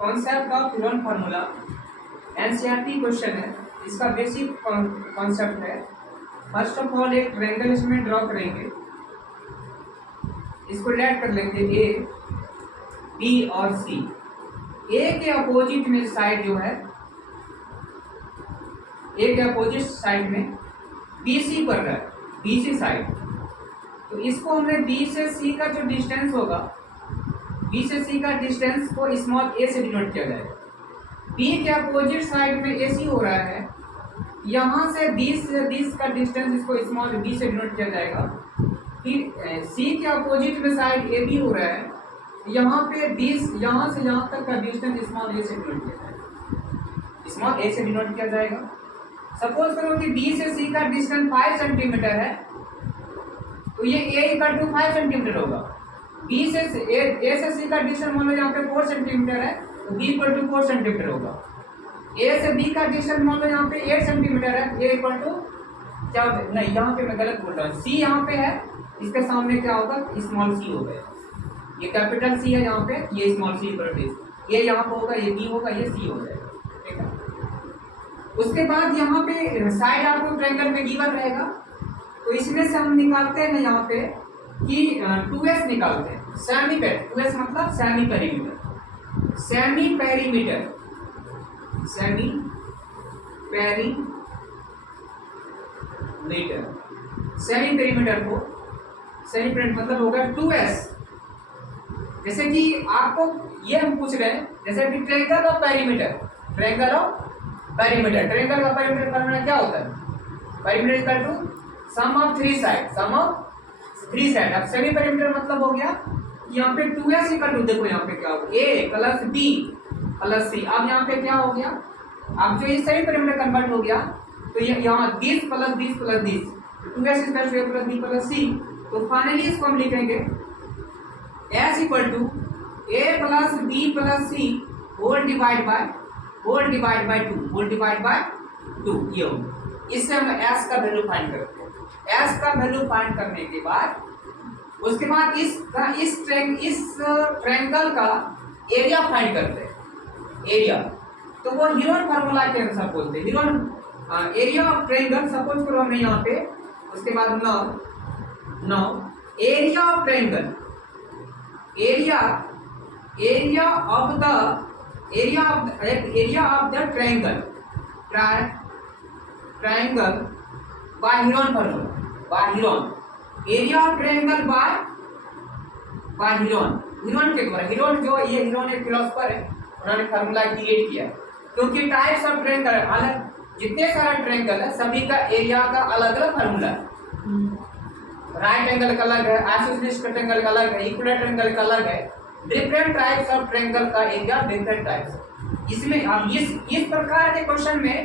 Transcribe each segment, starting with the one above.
Concept of Heron formula NCERT question है। इसका basic concept है, फर्स्ट ऑफ ऑल एक ट्रायंगल इसमें ड्रॉ करेंगे, इसको लेट कर लेंगे ए बी और सी। ए के अपोजिट में साइड जो है, ए के अपोजिट साइड में बी सी पर है, बी सी साइड। तो इसको हमने बी से सी का जो डिस्टेंस होगा, बी से सी का डिस्टेंस को स्मॉल ए से डिनोट किया जाएगा। बी के अपोजिट साइड में ए सी हो रहा है, यहाँ से 20 का डिस्टेंस इसको स्मॉल बी से डिनोट किया जाएगा। फिर सी के अपोजिट में साइड ए बी हो रहा है, यहाँ पे 20, यहाँ से यहाँ तक का डिस्टेंस स्मॉल ए से डिनोट किया जाएगा, स्मॉल ए से डिनोट किया जाएगा। सपोज करो कि बी से सी का डिस्टेंस 5 सेंटीमीटर है, तो ये ए इक्वल टू 5 सेंटीमीटर होगा। बी से ए से सी का डिस्टेंस मान लो यहाँ पे 4 सेंटीमीटर है, तो बी इक्वल टू 4 सेंटीमीटर होगा। ए से बी का डिस्टेंस मान लो यहाँ पे 8 सेंटीमीटर है, ए इक्वल टू क्या होता है, नहीं यहाँ पे मैं गलत बोल रहा हूँ, सी यहाँ पे है, इसके सामने क्या होगा, स्मॉल सी हो गया। ये कैपिटल सी है यहाँ पे, ये स्मॉल सी इक्वल टू ये यहाँ पे होगा, ये बी होगा, ये सी हो जाएगा, ठीक है। उसके बाद यहाँ पे साइड आपको ट्रायंगल में गिवन रहेगा, तो इसमें से हम निकालते हैं यहाँ पे कि 2s निकालते हैं, सेमी पेर 2s मतलब semi perimeter, semi perimeter, semi perimeter, semi perimeter को सेमी पेरीमीटर मतलब होगा 2s। जैसे कि आपको ये हम पूछ रहे हैं, जैसे कि triangle of perimeter, triangle of perimeter, triangle का पेरीमीटर फॉर्मूला क्या होता है, perimeter equal to sum of 3 side, sum of 3 side. अब सेमी पेरीमीटर मतलब हो गया यहाँ पे 2s इक्वल टू, देखो यहाँ पे क्या होगा, a plus b plus c। अब यहाँ पे क्या हो गया, अब जो ये सेमी पेरीमीटर कन्वर्ट हो गया, तो ये यहाँ 20 plus 20 plus 20, 2s equal to a plus b plus c। तो फाइनली इसको हम लिखेंगे s equal to a plus b plus c whole divide by 2, whole divide by 2, ये होगा। इससे हम s का वैल्यू फाइंड करते हैं। s का वैल्यू फाइंड करने के बाद उसके बाद इस ट्रायंगल का एरिया फाइंड करते हैं, एरिया। तो वो हीरोन फार्मूला के अनुसार बोलते हैं, Heron area of triangle. Suppose करो हमने यहाँ पे, उसके बाद now area of triangle, area of the triangle by Heron formula, by Heron, area of triangle by Heron के द्वारा। हीरोन जो ये हीरोन एक फिलोसोफर है, उन्होंने फार्मूला क्रिएट किया, क्योंकि टाइप्स ऑफ ट्रायंगल अलग, जितने सारा ट्रायंगल है सभी का एरिया का अलग अलग फार्मूला है। राइट एंगल का अलग है, आइसोसेलेस ट्रायंगल का अलग है, इक्विलेटरल ट्रायंगल का अलग है, डिफरेंट टाइप्स ऑफ ट्रायंगल का एरिया डिफरेंट टाइप्स। इसमें हम इस प्रकार के क्वेश्चन में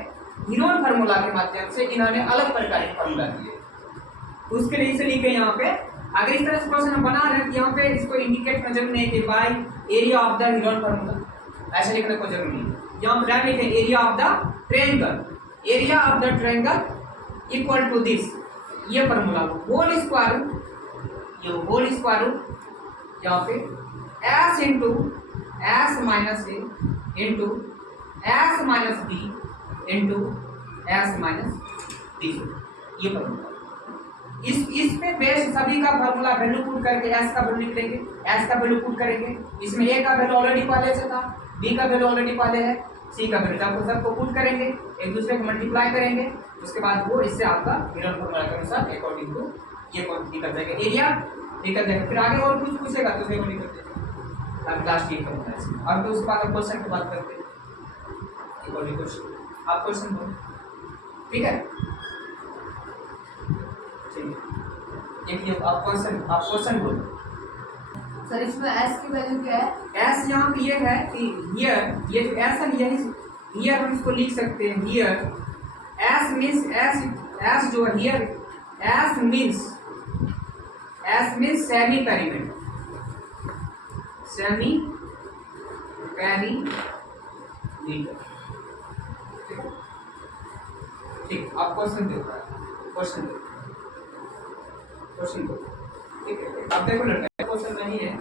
हीरोन फार्मूला के माध्यम से इन्होंने अलग प्रकार के फार्मूला दिए, उसके लिए इसे लिखे यहाँ पे। अगर इस तरह से क्वेश्चन बना रहे हैं तो यहाँ पे इसको इंडिकेट करना जरूरी नहीं कि by area of the Heron formula, ऐसे लिखने को जरूरी नहीं। यहाँ पर डायरेक्ट लिखें area of the triangle, area of the triangle equal to this, ये फार्मूला होल स्क्वायर रूट, ये होल स्क्वायर रूट यहाँ पे s into s minus a into s minus b into s minus d, ये formula. इस पे base सभी का formula value put करके s का वैल्यू निकलेंगे, s का वैल्यू पुट करेंगे। इसमें a का वैल्यू ऑलरेडी पहले से था, b का वैल्यू ऑलरेडी पहले है, c का वैल्यू, आपको सबको पुट करेंगे, एक दूसरे को मल्टीप्लाई करेंगे, उसके बाद वो इससे आपका हीरोन फार्मूला के अनुसार अकॉर्डिंग टू ये क्वांटिटी कर जाएगा, एरिया निकल जाएगा। फिर आगे और कुछ पूछेगा तो उसको निकल जाएगा, अब लास्ट ये करना है इसमें। अब तो उसके बाद क्वेश्चन की बात करते हैं, एक और क्वेश्चन, आप क्वेश्चन बोलो, ठीक है, एक आप क्वेश्चन बोलो सर। इसमें s की वैल्यू क्या है? s यहाँ पे ये है कि हियर, ये जो s है यही हियर हम इसको लिख सकते हैं, हियर s मींस s जो है here s means semi perimeter, semi perimeter, ठीक। आप क्वेश्चन दो, क्वेश्चन दो, ठीक है। अब देखो लड़का क्वेश्चन नहीं है।